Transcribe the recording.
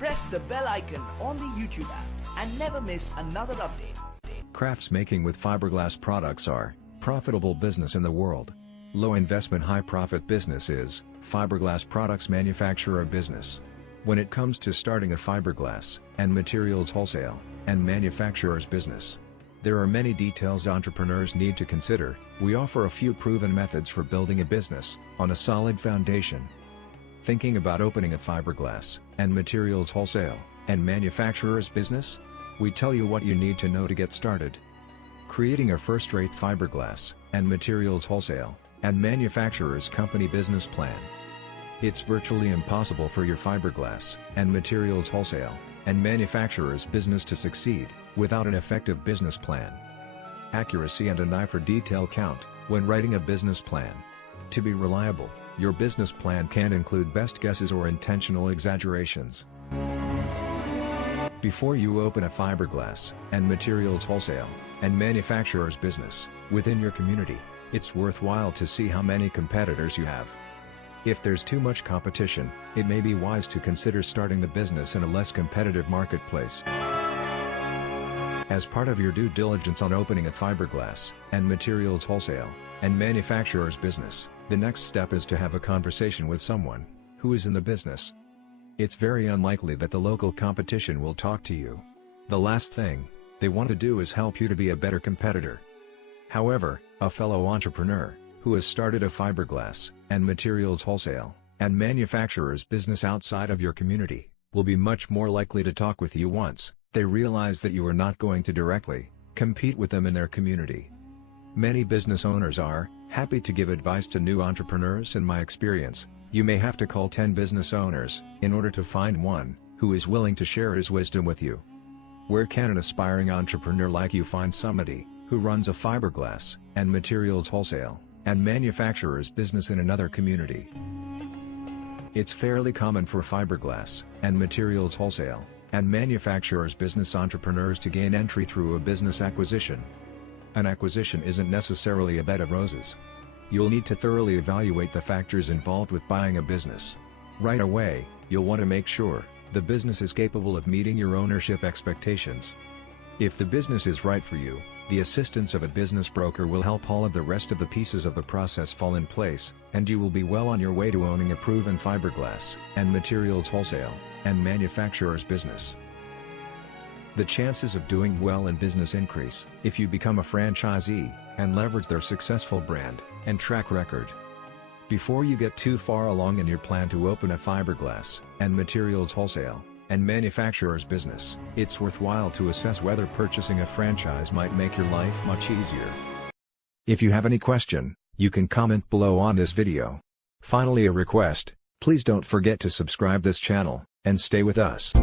Press the bell icon on the YouTube app and never miss another update. Crafts making with fiberglass products are profitable business in the world. Low investment high profit business is fiberglass products manufacturer business. When it comes to starting a fiberglass and materials wholesale and manufacturer's business, there are many details entrepreneurs need to consider. We offer a few proven methods for building a business on a solid foundation. Thinking about opening a fiberglass and materials wholesale and manufacturer's business? We tell you what you need to know to get started. Creating a first-rate fiberglass and materials wholesale and manufacturer's company business plan. It's virtually impossible for your fiberglass and materials wholesale and manufacturer's business to succeed without an effective business plan. Accuracy and an eye for detail count when writing a business plan. To be reliable, your business plan can't include best guesses or intentional exaggerations. Before you open a fiberglass and materials wholesale and manufacturer's business within your community, it's worthwhile to see how many competitors you have. If there's too much competition, it may be wise to consider starting the business in a less competitive marketplace. As part of your due diligence on opening a fiberglass and materials wholesale and manufacturer's business, the next step is to have a conversation with someone who is in the business. It's very unlikely that the local competition will talk to you. The last thing they want to do is help you to be a better competitor. However, a fellow entrepreneur who has started a fiberglass and materials wholesale and manufacturer's business outside of your community will be much more likely to talk with you once they realize that you are not going to directly compete with them in their community. Many business owners are happy to give advice to new entrepreneurs. In my experience, you may have to call 10 business owners in order to find one who is willing to share his wisdom with you. Where can an aspiring entrepreneur like you find somebody who runs a fiberglass and materials wholesale and manufacturer's business in another community? It's fairly common for fiberglass and materials wholesale and manufacturer's business entrepreneurs to gain entry through a business acquisition. An acquisition isn't necessarily a bed of roses. You'll need to thoroughly evaluate the factors involved with buying a business. Right away, you'll want to make sure the business is capable of meeting your ownership expectations. If the business is right for you, the assistance of a business broker will help all of the rest of the pieces of the process fall in place, and you will be well on your way to owning a proven fiberglass and materials wholesale and manufacturer's business. The chances of doing well in business increase if you become a franchisee and leverage their successful brand and track record. Before you get too far along in your plan to open a fiberglass and materials wholesale and manufacturer's business, it's worthwhile to assess whether purchasing a franchise might make your life much easier. If you have any question, you can comment below on this video. Finally, a request: please don't forget to subscribe this channel and stay with us.